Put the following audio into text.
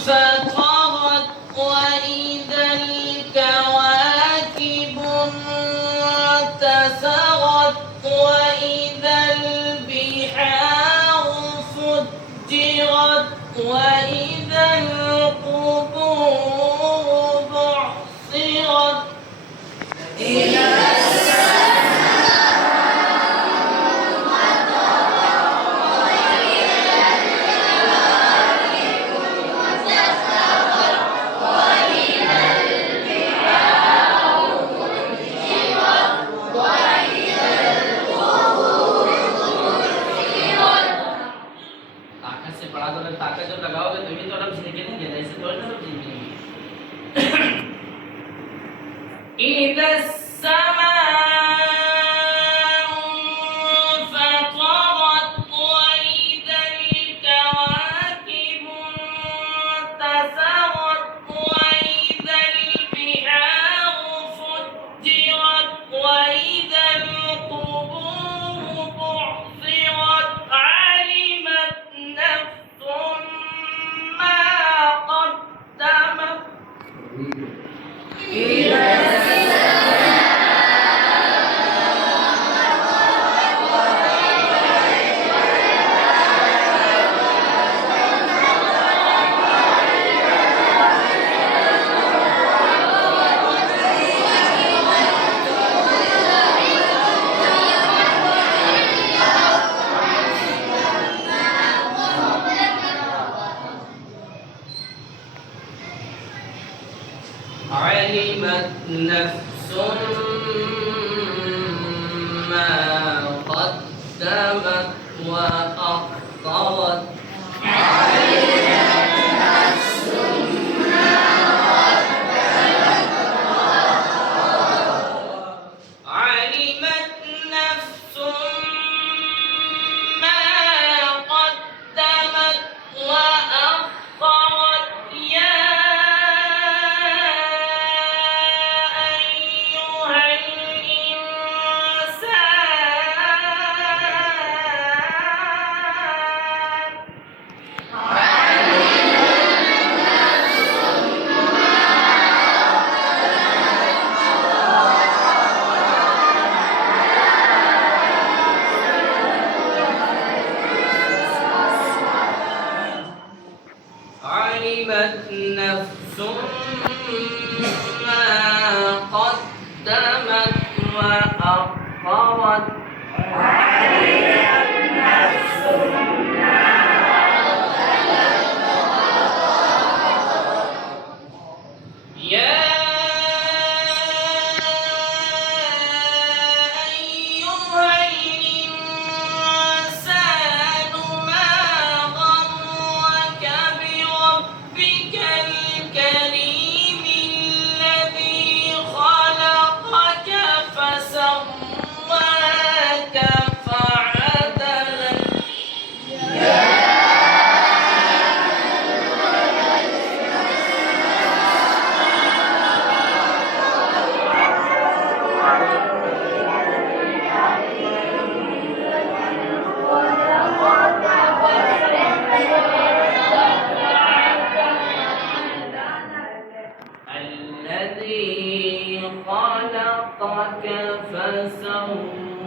انفطرت وإذا الكواكب انتثرت وإذا البحار فجرت وإذا القبور بعثرت पढ़ा दो ताका जब लगाओगे तो भी तो अलग सीखेंगे नहीं ऐसे तो ना सब सीखेंगे إذا السماء انفطرت وإذا الكواكب انتثرت وإذا البحار فجرت وإذا القبور بعثرت علمت نفس ما قدمت علمت نفس ما قدمت وأخرت علمت نفس ما قدمت وأخرت يا أيها الإنسان علمت نفس ما قدمت وأخرت يا أيها الإنسان ما غرك بربك الكريم الذي خلقك فسواك فعدلك الذي خلقك فسواك